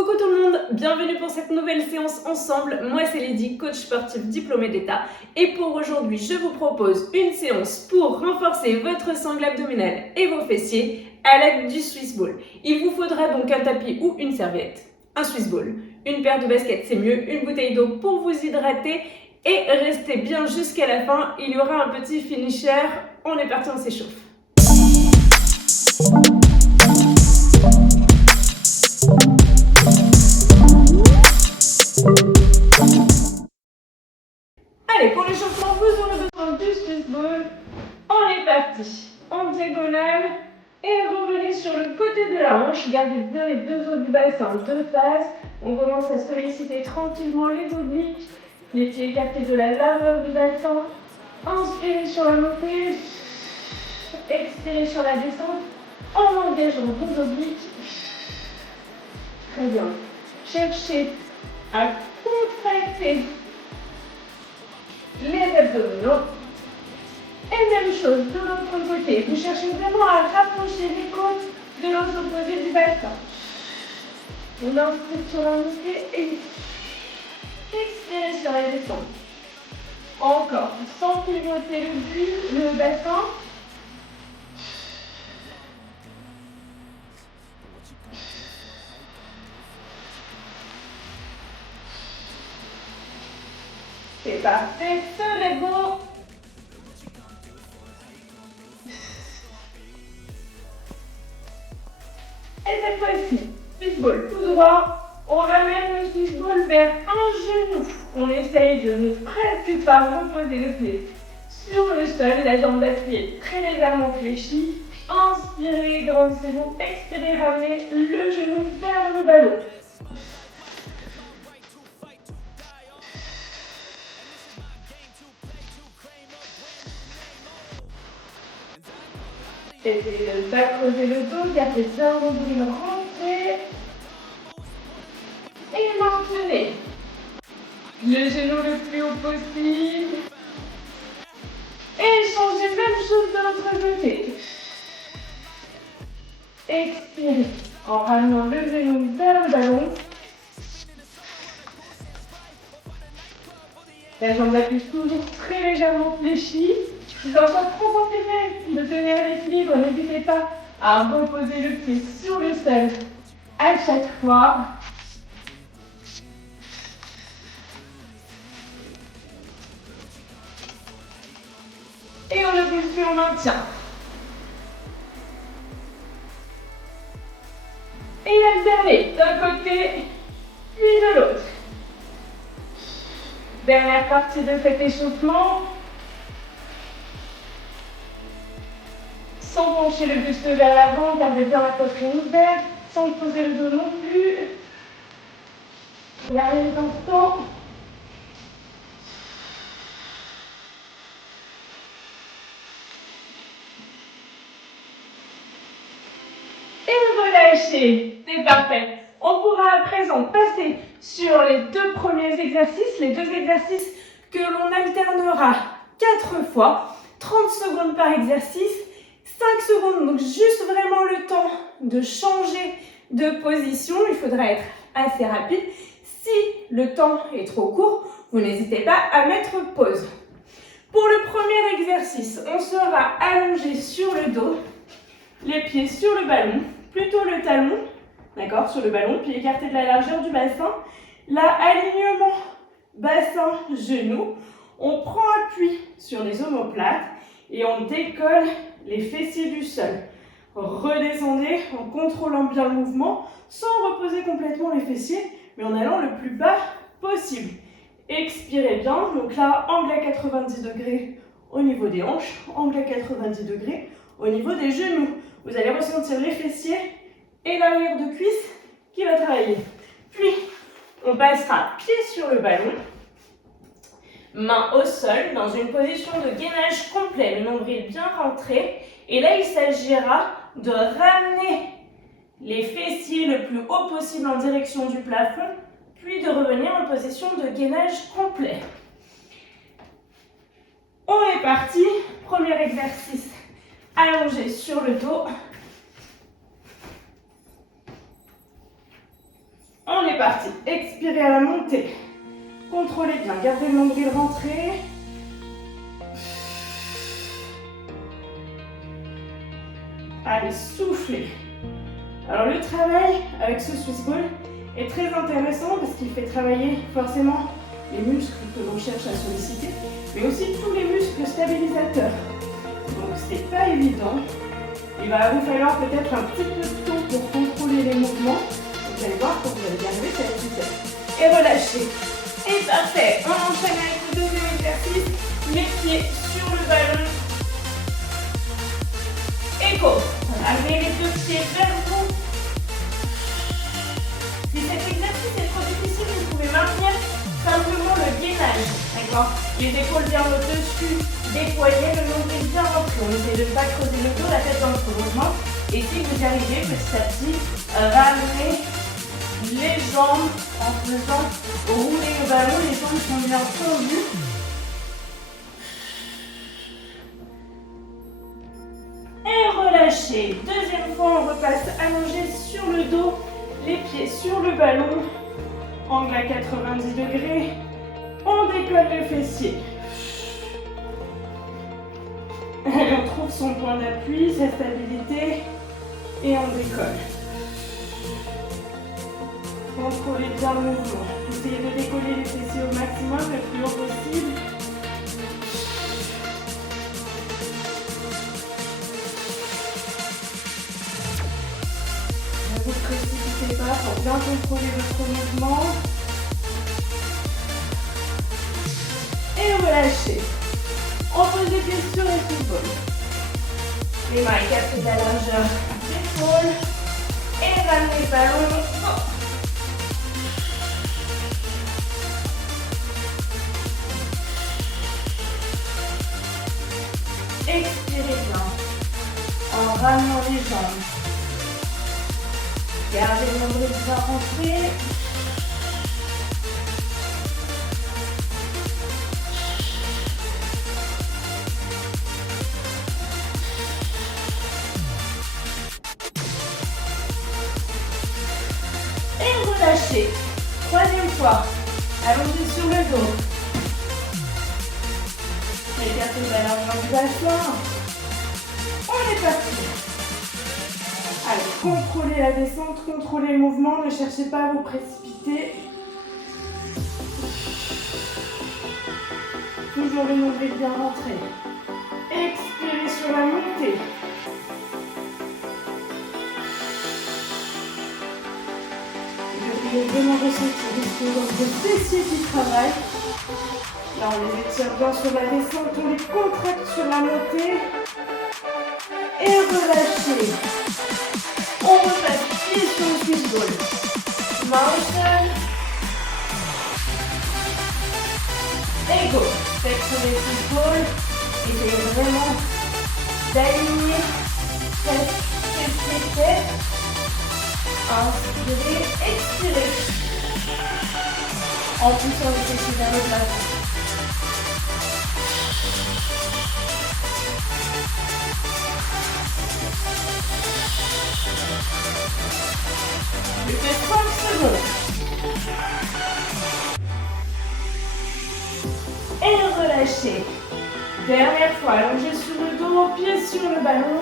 Coucou tout le monde, bienvenue pour cette nouvelle séance ensemble. Moi c'est Lydie, coach sportif diplômée d'État. Et pour aujourd'hui, je vous propose une séance pour renforcer votre sangle abdominale et vos fessiers à l'aide du Swiss Ball. Il vous faudra donc un tapis ou une serviette, un Swiss Ball, une paire de baskets c'est mieux, une bouteille d'eau pour vous hydrater et restez bien jusqu'à la fin. Il y aura un petit finisher, on est parti, on s'échauffe. Allez, pour l'échauffement, vous aurez besoin du Swiss Ball. On est parti. En diagonale et revenez sur le côté de la hanche. Gardez bien les deux os du bassin de face. On commence à solliciter tranquillement les obliques. Les pieds écartés de la largeur du bassin. Inspirez sur la montée. Expirez sur la descente en engageant vos obliques. Très bien. Cherchez à contracter les abdominaux. Et même chose de l'autre côté. Vous cherchez vraiment à rapprocher les côtes de l'autre côté du bassin. On inspire sur la montée et expirez sur la descente. Encore, sans pivoter le bassin. C'est parfait, c'est bon. Et cette fois-ci, Swiss Ball tout droit, on ramène le Swiss Ball vers un genou. On essaye de ne presque pas reposer le pied sur le sol, la jambe d'appui très légèrement fléchie. Inspirez, grandissez-vous, expirez, ramenez le genou vers le ballon. Essayez de ne pas creuser le dos, gardez bien vos boules rentrées. Et maintenez le genou le plus haut possible. Et changez même chose de l'autre côté. Expirez en ramenant le genou vers le ballon. La jambe d'appui toujours très légèrement fléchie. Si vous êtes encore trop compliqué de tenir l'équilibre, n'hésitez pas à reposer le pied sur le sol à chaque fois. Et on le pousse puis on maintient. Et alternez d'un côté puis de l'autre. Dernière partie de cet échauffement. Sans pencher le buste vers l'avant, gardez bien la poitrine ouverte, sans poser le dos non plus. Gardez les instants. Et relâchez, c'est parfait. On pourra à présent passer sur les deux premiers exercices, les deux exercices que l'on alternera 4 fois, 30 secondes par exercice, 5 secondes, donc juste vraiment le temps de changer de position. Il faudra être assez rapide. Si le temps est trop court, vous n'hésitez pas à mettre pause. Pour le premier exercice, on sera allongé sur le dos, les pieds sur le ballon, plutôt le talon, d'accord, sur le ballon, pieds écartés de la largeur du bassin. Là, alignement bassin-genou. On prend appui sur les omoplates et on décolle les fessiers du sol. Redescendez en contrôlant bien le mouvement, sans reposer complètement les fessiers, mais en allant le plus bas possible. Expirez bien, donc là, angle à 90 degrés au niveau des hanches, angle à 90 degrés au niveau des genoux. Vous allez ressentir les fessiers et l'arrière de cuisse qui va travailler. Puis, on passera pied sur le ballon, main au sol, dans une position de gainage complet, le nombril bien rentré. Et là, il s'agira de ramener les fessiers le plus haut possible en direction du plafond, puis de revenir en position de gainage complet. On est parti. Premier exercice, allongé sur le dos. On parti. Expirez à la montée. Contrôlez bien. Gardez le nombril rentré. Allez, soufflez. Alors le travail avec ce Swiss Ball est très intéressant parce qu'il fait travailler forcément les muscles que l'on cherche à solliciter, mais aussi tous les muscles stabilisateurs. Donc c'est pas évident. Il va vous falloir peut-être un petit peu de temps pour contrôler les mouvements. Vous allez voir quand vous allez y arriver, ça va être super. Et relâchez. Et parfait. On enchaîne avec le deuxième exercice. Les pieds sur le ballon. Écho. Amenez les deux pieds vers vous. Si cet exercice est trop difficile, vous pouvez maintenir simplement le gainage. D'accord? Les épaules bien au-dessus des poignets, le nombril bien rentré. On essaie de ne pas creuser le dos, la tête dans le prolongement. Et si vous y arrivez, petit à petit, ramenez les jambes en faisant rouler le ballon. Les jambes sont bien tendues. Et relâchez. Deuxième fois, on repasse allongé sur le dos, les pieds sur le ballon, angle à 90 degrés. On décolle le fessier. On trouve son point d'appui, sa stabilité, et on décolle. Contrôlez bien le mouvement. Essayez de décoller les fessiers au maximum, le plus haut possible. Ne vous précipitez pas pour bien contrôler votre mouvement. Et relâchez. On pose les pieds sur les épaules. Les mains captent la largeur des épaules. Et ramenez le ballon. Expirez bien en ramenant les jambes. Gardez le nombril bien rentré. Et relâchez. Troisième fois. Allongez sur le dos. Écartez la largeur du bassin. On est parti. Allez, contrôlez la descente, contrôlez le mouvement. Ne cherchez pas à vous précipiter. Toujours le nombril bien rentré. Expirez sur la montée. Vous devriez vraiment ressentir les fessiers qui travaillent. Là, on les étire bien sur la descente, on les contracte sur la montée. Et relâchez. On repasse pied sur le Swiss Ball. Main au sol. Et go. Faites sur les Swiss Ball. Essayez vraiment d'aligner cette tête. Inspirez, expirez. En poussant les fessiers vers le plafond. Je fais 5 secondes. Et relâchez. Dernière fois, allongez sur le dos, pieds sur le ballon.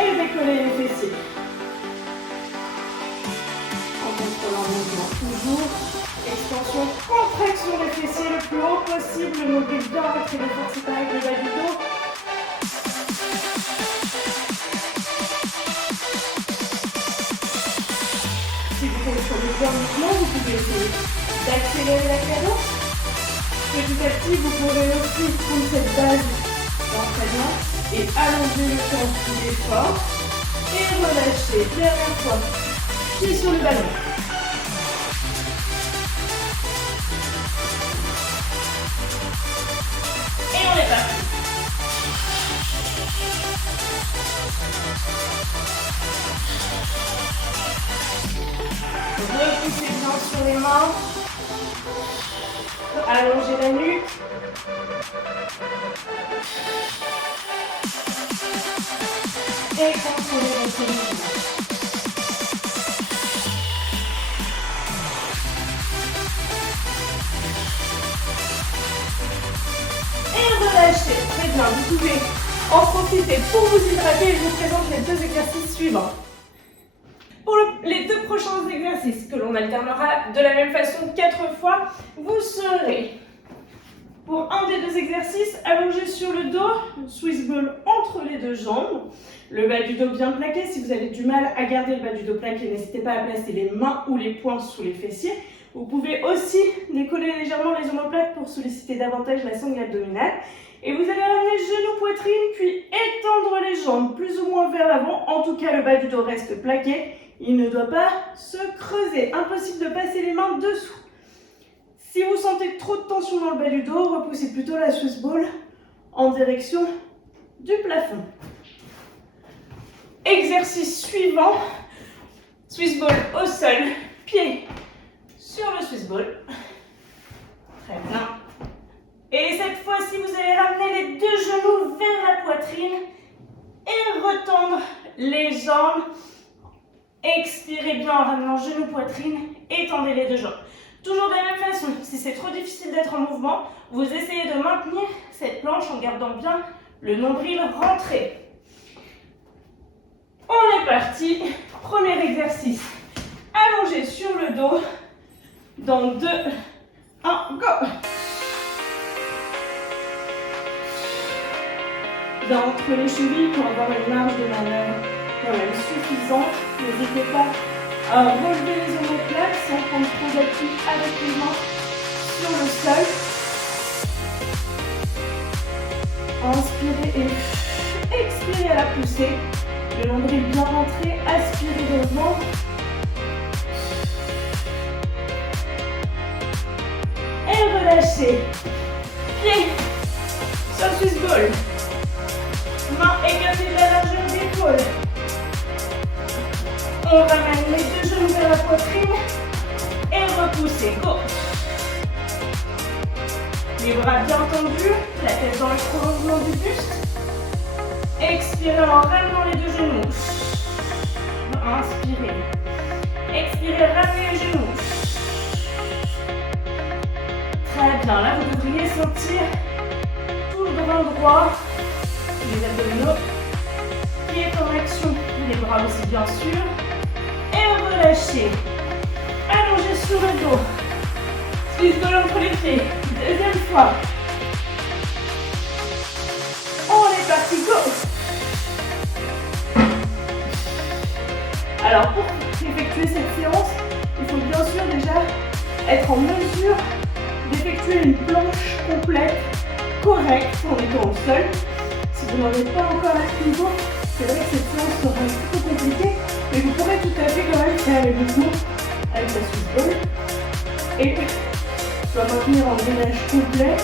Et décollez les fessiers. En contrôlant le mouvement toujours. Extension, contraction les fessiers le plus haut possible. Le nombril bien rentré, les forces avec le bas du dos. Si vous contrôlez bien le mouvement, vous pouvez essayer d'accélérer la cadence. Petit à petit, vous pourrez aussi prendre cette base d'entraînement et allonger le temps de l'effort. Et relâcher. Dernière fois. Pied sur le ballon. Et on est parti. Repoussez bien sur les mains. Allongez la nuque. Et contrôlez votre mouvement. relâchez. Très bien, vous pouvez en profiter pour vous hydrater. Je vous présente les deux exercices suivants. Pour les deux prochains exercices que l'on alternera de la même façon 4 fois, vous serez, pour un des deux exercices, allongé sur le dos, Swiss ball entre les deux jambes, le bas du dos bien plaqué. Si vous avez du mal à garder le bas du dos plaqué, n'hésitez pas à placer les mains ou les poings sous les fessiers. Vous pouvez aussi décoller légèrement les omoplates pour solliciter davantage la sangle abdominale. Et vous allez ramener genou, poitrine, puis étendre les jambes plus ou moins vers l'avant. En tout cas, le bas du dos reste plaqué. Il ne doit pas se creuser. Impossible de passer les mains dessous. Si vous sentez trop de tension dans le bas du dos, repoussez plutôt la Swiss ball en direction du plafond. Exercice suivant. Swiss ball au sol, pied sur le Swiss ball. Très bien. Et cette fois-ci, vous allez ramener les deux genoux vers la poitrine et retendre les jambes. Expirez bien en ramenant genou, poitrine, étendez les deux jambes. Toujours de la même façon, si c'est trop difficile d'être en mouvement, vous essayez de maintenir cette planche en gardant bien le nombril rentré. On est parti. Premier exercice. Allongé sur le dos. Dans 2, 1, go! Bien entre les chevilles pour avoir une marge de manœuvre quand même suffisante. N'hésitez pas à relever les omoplates sans prendre trop d'appui avec les mains sur le sol. Inspirez et expirez à la poussée. Le nombril bien rentré, aspirez devant. Et relâchez. Pied sur Swiss ball. Main écartée de la largeur d'épaule. On ramène les deux genoux vers la poitrine et repoussez. Go. Les bras bien tendus, la tête dans le prolongement du buste. Expirez en ramenant les deux genoux. Inspirez. Expirez, ramenez les genoux. Très bien, là vous devriez sentir tout le bras droit, les abdominaux qui est en action, les bras aussi bien sûr. Et relâchez. Allongez sur le dos. Swiss ball entre les pieds. Deuxième fois. On est parti, go. Alors pour effectuer cette séance, il faut bien sûr déjà être en mesure d'effectuer une planche complète, correcte, en étant au sol. Si vous n'en êtes pas encore à ce niveau, c'est vrai que cette séance sera un petit peu compliquée, mais vous pourrez tout à fait quand même faire les mouvements avec la Swiss ball et soit maintenir en gainage complet,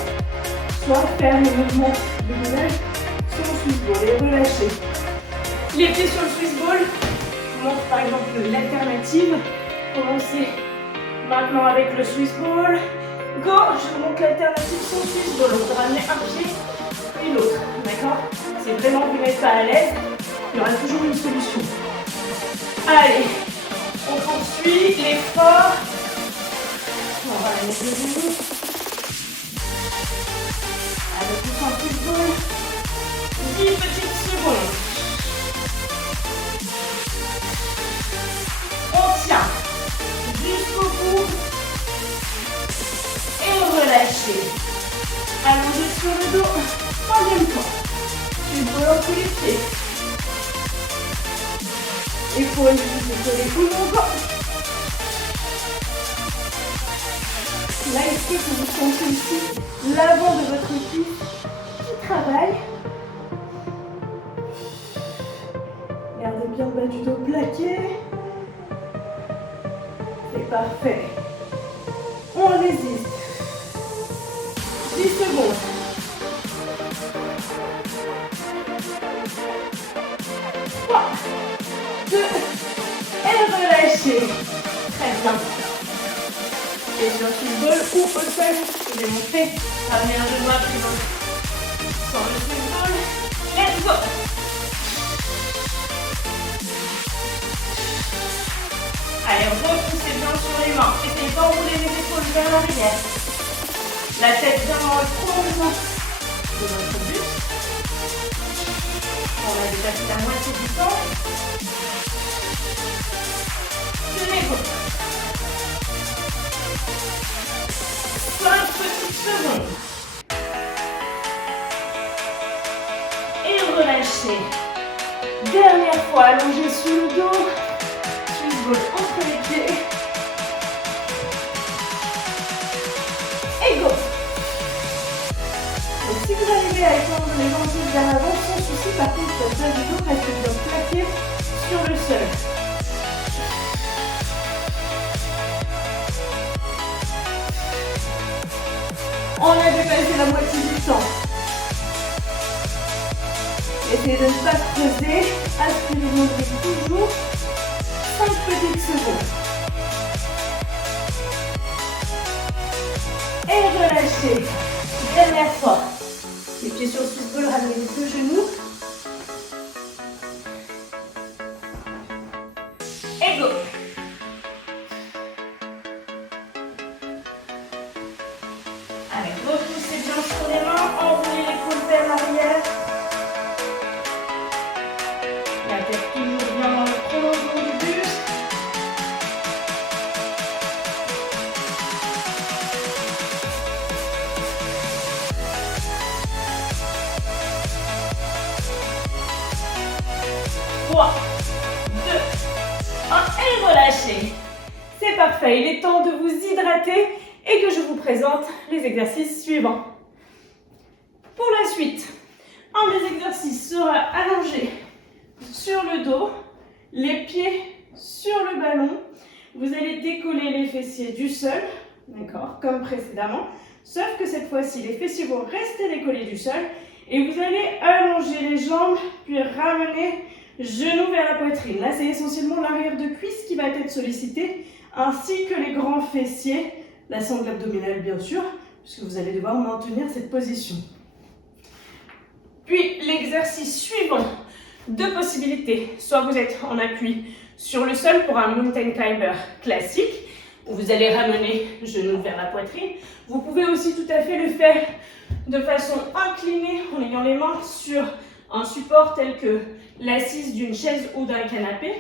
soit faire les mouvements de gainage sur le Swiss ball et relâcher. Les pieds sur le Swiss ball, je vous montre par exemple l'alternative. Commencez maintenant avec le Swiss ball. Go, je vous montre l'alternative sur le Swiss ball. On va ramener un pied et l'autre, d'accord? Si vraiment vous n'êtes pas à l'aise, il y aura toujours une solution. Allez, on poursuit l'effort. On va aller mettre les genoux. Avec tout un Swiss ball. 10 petites secondes. On tient jusqu'au bout. Et relâchez. Allongez sur le dos. Troisième fois. Swiss ball entre les pieds. Épaules sur les poumons encore. Là, ici, que vous sentez ici l'avant de votre cuisse qui travaille. Gardez bien le bas du dos plaqué. C'est parfait. On résiste. 10 secondes. 3, 2, et relâchez. Très bien. Et sur le Swiss ball ou au sol, je vais monter. Ramenez un genou à présent. Sur le Swiss ball. Let's go. Allez, repoussez bien sur les mains. Essayez d'enrouler les épaules vers l'arrière. La tête bien dans le prolongement de notre but. On a dépassé la moitié du temps. Tenez-vous. 5 petites secondes. Et relâchez. Dernière fois, allongez sur le dos. Swiss ball entre les pieds. Et go. Donc si vous arrivez à étendre les jambes vers l'avant, sans souci, par contre, votre base du dos reste bien plaquée sur le sol. On a dépassé la moitié du temps. Essayez de ne pas creuser. Aspirez le nombril toujours. 5 petites secondes. Et relâchez. Dernière fois. Les pieds sur le Swiss ball, ramenez les deux genoux. Et go. Allez, repoussez bien sur les mains, enroulez l'épaule vers l'arrière. La tête toujours bien dans le prolongement du buste. Trois, 2, 1 et relâchez. C'est parfait, il est temps de vous hydrater et que je vous présente les exercices suivants. Pour la suite, un des exercices sera allongé sur le dos, les pieds sur le ballon. Vous allez décoller les fessiers du sol, d'accord, comme précédemment, sauf que cette fois-ci, les fessiers vont rester décollés du sol et vous allez allonger les jambes, puis ramener genoux vers la poitrine. Là, c'est essentiellement l'arrière de cuisse qui va être sollicité, ainsi que les grands fessiers, la sangle abdominale bien sûr, puisque vous allez devoir maintenir cette position. Puis l'exercice suivant, deux possibilités. Soit vous êtes en appui sur le sol pour un mountain climber classique, où vous allez ramener genoux vers la poitrine. Vous pouvez aussi tout à fait le faire de façon inclinée, en ayant les mains sur un support tel que l'assise d'une chaise ou d'un canapé.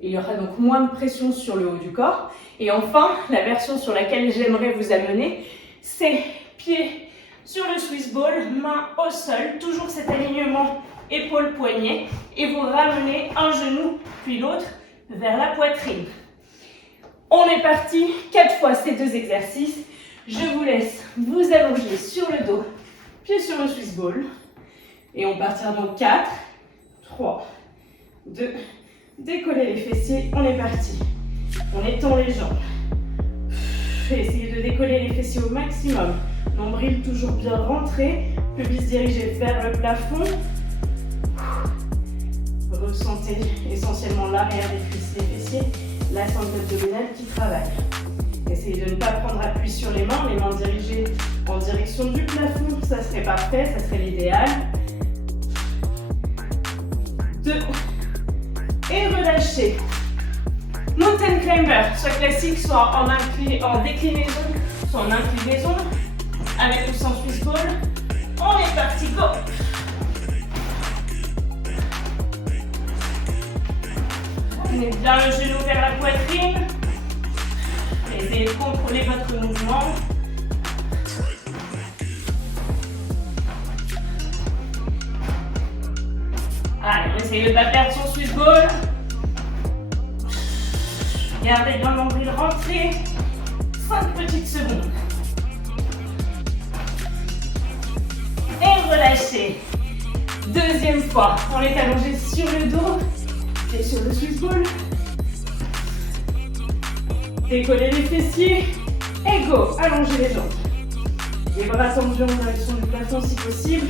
Il y aura donc moins de pression sur le haut du corps. Et enfin, la version sur laquelle j'aimerais vous amener, c'est pieds sur le Swiss ball, main au sol, toujours cet alignement épaule-poignet, et vous ramenez un genou puis l'autre vers la poitrine. On est parti, 4 fois ces deux exercices. Je vous laisse vous allonger sur le dos, pieds sur le Swiss ball, et on partira dans 4, 3, 2, décollez les fessiers, on est parti. On étend les jambes. Essayez de décoller les fessiers au maximum. Nombril toujours bien rentré, pubis dirigé vers le plafond. Ressentez essentiellement l'arrière des cuisses, des fessiers, la sangle abdominale qui travaille. Essayez de ne pas prendre appui sur les mains dirigées en direction du plafond, ça serait parfait, ça serait l'idéal. 2 et relâchez. Mountain climber, soit classique, soit en déclinaison, soit en inclinaison, avec ou sans Swiss ball. On est parti, go! Prenez bien le genou vers la poitrine. Essayez de contrôler votre mouvement. Allez, essayez de ne pas perdre son Swiss ball. Gardez bien le nombril rentré. 5 petites secondes. Et relâchez. Deuxième fois, on est allongé sur le dos et sur le Swiss ball. Décollez les fessiers et go, allongez les jambes. Les bras tendus en direction du plafond si possible.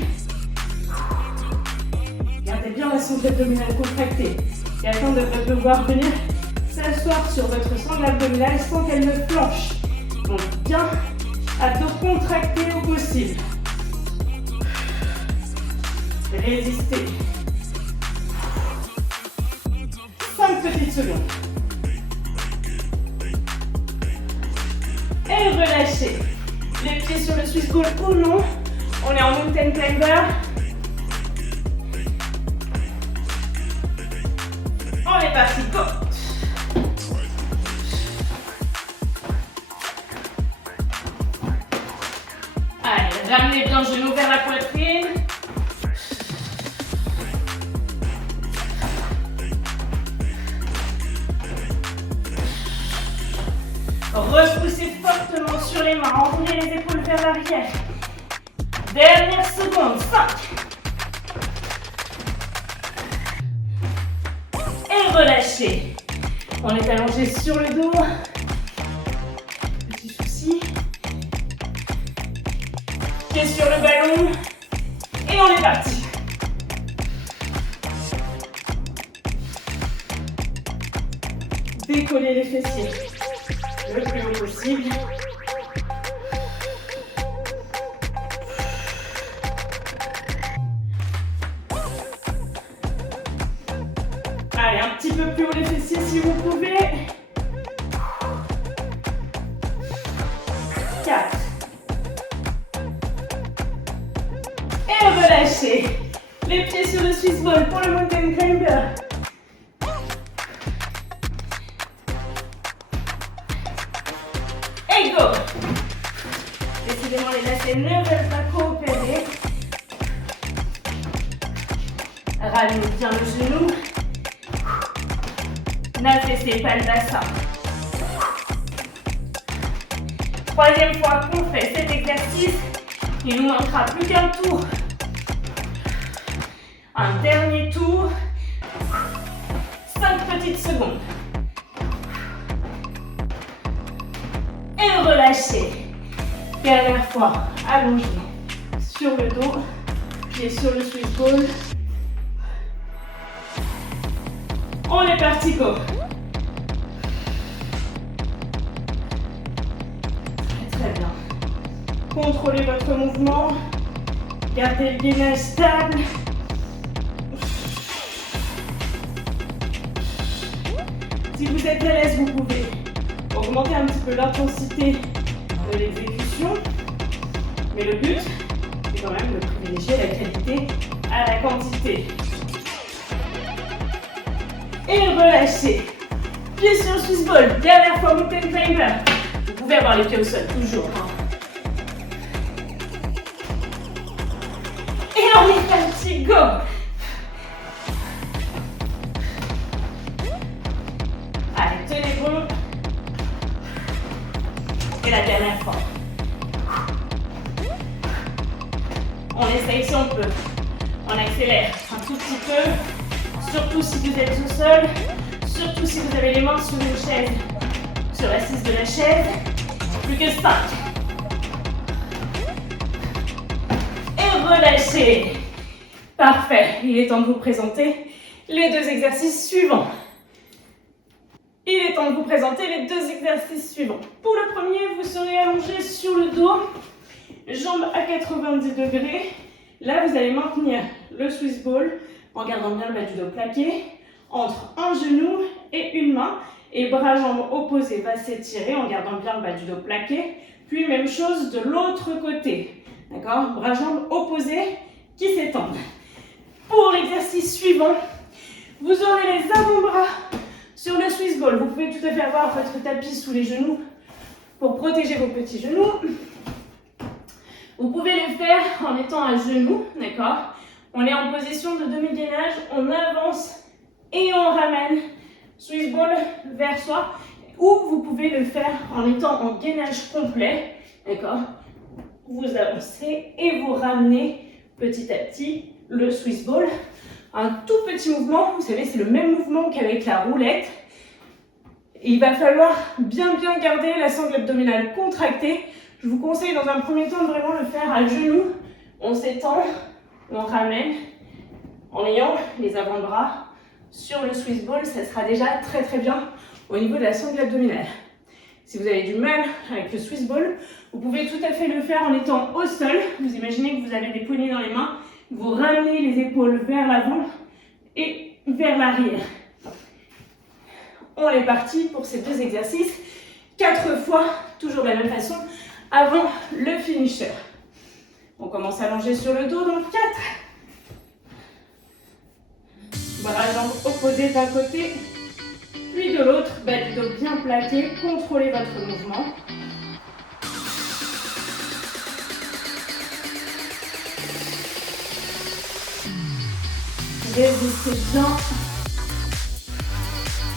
Gardez bien la sangle abdominale contractée. Quelqu'un devrait devoir venir s'asseoir sur votre sangle abdominale sans qu'elle ne flanche. Donc bien abdos contractés au possible. Résistez. 5 petites secondes. Et relâchez. Les pieds sur le Swiss ball ou non. On est en mountain climber. On est parti, go! Allez, ramenez bien le genou vers la poitrine. Repoussez fortement sur les mains, enroulez les épaules vers l'arrière. Dernière seconde, 5. Et relâchez. On est allongé sur le dos. Petit souci. Pied sur le ballon. Et on est parti. Décollez les fessiers le plus haut possible. Allez, un petit peu plus haut les fessiers si vous pouvez. 4. Et relâchez. Les pieds sur le Swiss ball pour le mountain climber. Et go. Décidément, les lacets ne veulent pas coopérer. Ramenez bien le genou. N'affaissez pas le bassin. Troisième fois qu'on fait cet exercice, il nous manquera plus qu'un tour. Un dernier tour. 5 petites secondes. Et relâchez. Dernière fois, allongez sur le dos, pied sur le Swiss ball. On est parti, go. Très bien. Contrôlez votre mouvement. Gardez le gainage stable. Si vous êtes à l'aise, vous pouvez augmenter un petit peu l'intensité de l'exécution. Mais le but, c'est quand même de privilégier la qualité à la quantité. Et relâchez. Pied sur le Swiss ball. Dernière fois, mountain climber. Vous pouvez avoir les pieds au sol, toujours. Et on est parti, go. Allez, tenez bon. Et la dernière fois. On essaye si on peut. On accélère un tout petit peu. Surtout si vous êtes au sol, surtout si vous avez les mains sur une chaise, sur l'assise de la chaise. Plus que 5. Et relâchez. Parfait. Il est temps de vous présenter les deux exercices suivants. Il est temps de vous présenter les deux exercices suivants. Pour le premier, vous serez allongé sur le dos, jambes à 90 degrés. Là, vous allez maintenir le Swiss ball en gardant bien le bas du dos plaqué, entre un genou et une main, et bras-jambes opposés va s'étirer en gardant bien le bas du dos plaqué, puis même chose de l'autre côté, d'accord? Bras-jambes opposés qui s'étendent. Pour l'exercice suivant, vous aurez les avant-bras sur le Swiss ball. Vous pouvez tout à fait avoir votre tapis sous les genoux pour protéger vos petits genoux. Vous pouvez le faire en étant à genoux, d'accord? On est en position de demi-gainage, on avance et on ramène Swiss ball vers soi. Ou vous pouvez le faire en étant en gainage complet, d'accord? Vous avancez et vous ramenez petit à petit le Swiss ball. Un tout petit mouvement, vous savez, c'est le même mouvement qu'avec la roulette. Il va falloir bien garder la sangle abdominale contractée. Je vous conseille dans un premier temps de vraiment le faire à genoux. On s'étend. On ramène en ayant les avant-bras sur le Swiss ball, ça sera déjà très bien au niveau de la sangle abdominale. Si vous avez du mal avec le Swiss ball, vous pouvez tout à fait le faire en étant au sol. Vous imaginez que vous avez des poignées dans les mains, vous ramenez les épaules vers l'avant et vers l'arrière. On est parti pour ces deux exercices, 4 fois, toujours de la même façon, avant le finisher. On commence à longer sur le dos dans 4. Bras jambes opposés d'un côté, puis de l'autre. Bas du dos bien plaqué. Contrôlez votre mouvement. Résistez bien.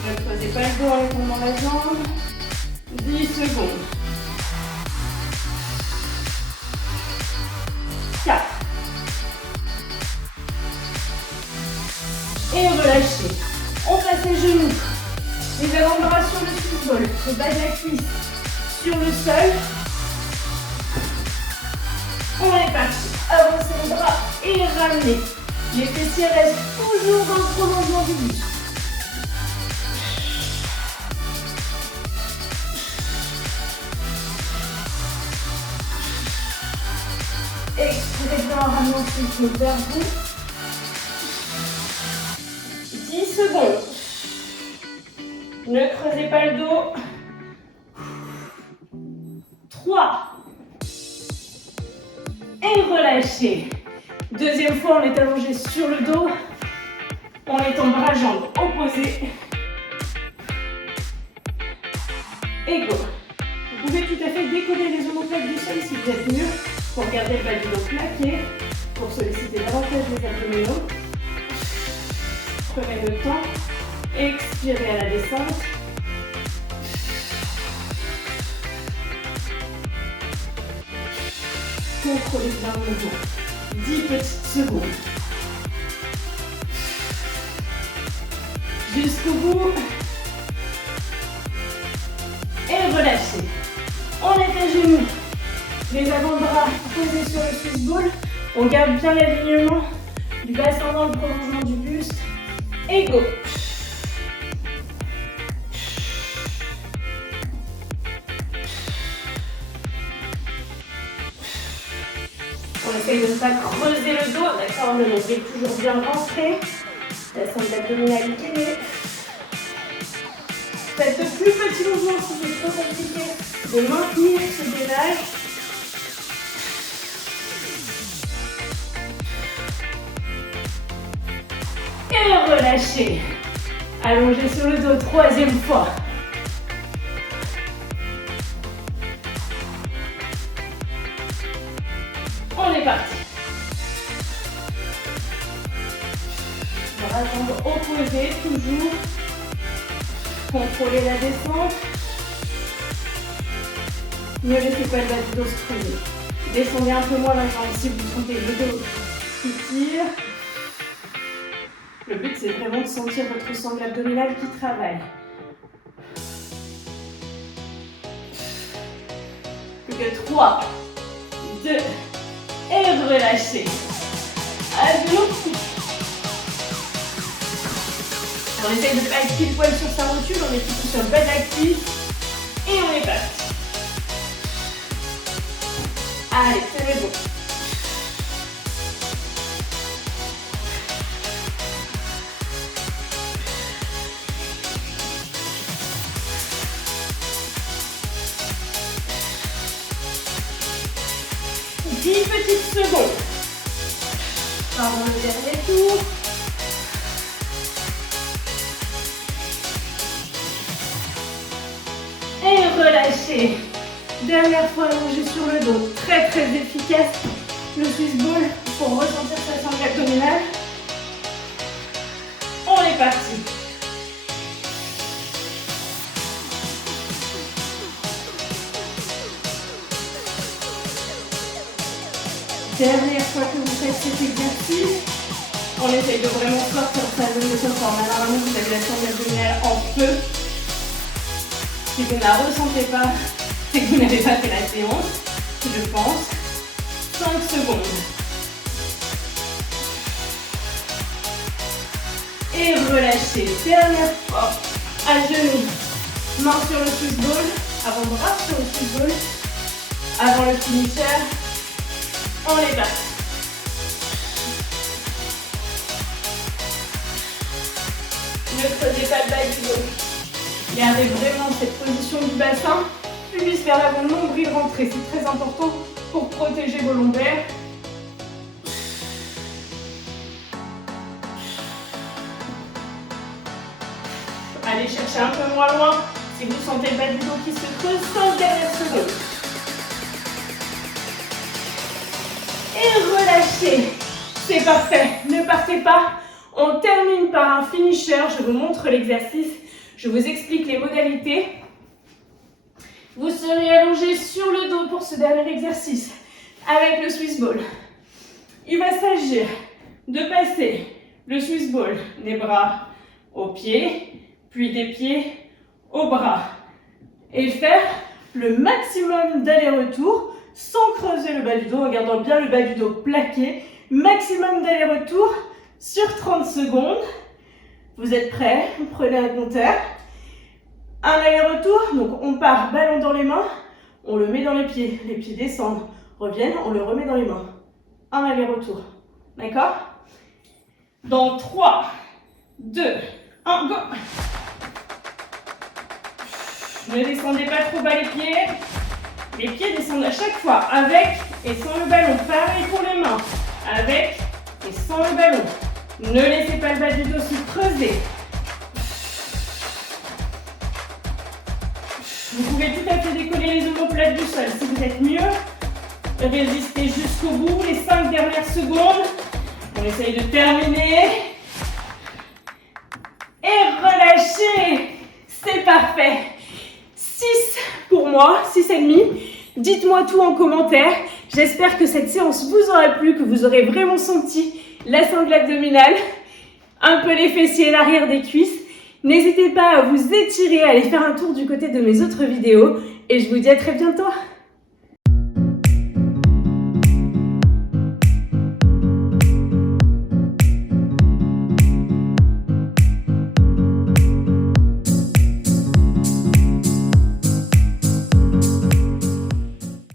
Ne creusez pas le dos en étendant la jambe. 10 secondes. 4. Et relâchez. On passe les genoux. Les avant-bras sur le football. Le bas de la cuisse sur le sol. On est parti. Avancez les bras et ramenez. Les fessiers restent toujours dans le prolongement du buste. Expirez bien en ramenant le genou vers vous. 10 secondes. Ne creusez pas le dos. 3. Et relâchez. Deuxième fois, on est allongé sur le dos. On est en bras jambes opposés. Et go. Vous pouvez tout à fait décoller les omoplates du sol si vous êtes mieux pour garder le bas du dos plaqué, pour solliciter davantage les abdominaux. Prenez le temps. Expirez à la descente. Contrôlez bien le mouvement. 10 petites secondes. Jusqu'au bout. Et relâchez. On est à genoux. Les avant-bras posés sur le Swiss ball. On garde bien l'alignement du bassin dans le prolongement du buste. Et go. On essaye de ne pas creuser le dos, d'accord? Le nombril toujours bien rentré. La ceinture abdominale équilibrée. Faites de plus petits mouvements si c'est trop compliqué de maintenir ce gainage. Et relâchez. Allongez sur le dos, troisième fois. On est parti. Bras jambes opposés, toujours. Contrôlez la descente. Ne laissez pas le bas du dos se creuser. Descendez un peu moins la jambe si vous sentez le dos qui tire. Le but, c'est vraiment de sentir votre sangle abdominale qui travaille. Plus que 3, 2, et relâchez. À genoux. On essaye de ne pas être pile poil sur sa rotule, on est plutôt sur le bas de la cuisse. Et on est parti. Allez, c'est bon. Petites secondes. Pardon, le dernier tour. Et relâchez. Dernière fois allongé sur le dos. Très très efficace. Le Swiss ball pour ressentir sa sangle abdominale. On est parti. Dernière fois que vous faites cet exercice, on essaye de vraiment sortir sa zone de confort. Normalement, vous avez la sangle abdominale en feu. Si vous ne la ressentez pas, c'est que vous n'avez pas fait la séance, je pense. 5 secondes. Et relâchez. Dernière fois. À genoux. Main sur le Swiss ball. Avant-bras sur le Swiss ball. Avant le finisher. On est parti. Ne creusez pas le bas du dos. Gardez vraiment cette position du bassin. Pubis vers l'avant, nombril rentré. C'est très important pour protéger vos lombaires Allez chercher un peu moins loin si vous sentez le bas du dos qui se creuse. 5 dernières secondes. Et relâchez. C'est parfait. Ne partez pas. On termine par un finisher. Je vous montre l'exercice. Je vous explique les modalités. Vous serez allongé sur le dos pour ce dernier exercice avec le Swiss Ball. Il va s'agir de passer le Swiss Ball des bras aux pieds, puis des pieds aux bras. Et faire le maximum d'aller-retour sans creuser le bas du dos, en gardant bien le bas du dos plaqué. Maximum d'aller-retour sur 30 secondes. Vous êtes prêts? Vous prenez un compteur. Un aller-retour, donc on part ballon dans les mains, on le met dans les pieds descendent, reviennent, on le remet dans les mains. Un aller-retour, d'accord? Dans 3, 2, 1, go! Ne descendez pas trop bas les pieds descendent à chaque fois, avec et sans le ballon. Pareil pour les mains, avec et sans le ballon. Ne laissez pas le bas du dos se creuser. Vous pouvez tout à fait décoller les omoplates du sol si vous êtes mieux. Résistez jusqu'au bout, les 5 dernières secondes. On essaye de terminer. Et relâchez. C'est parfait. 6 pour moi, 6,5. Dites-moi tout en commentaire. J'espère que cette séance vous aura plu, que vous aurez vraiment senti la sangle abdominale, un peu les fessiers et l'arrière des cuisses. N'hésitez pas à vous étirer, à aller faire un tour du côté de mes autres vidéos et je vous dis à très bientôt.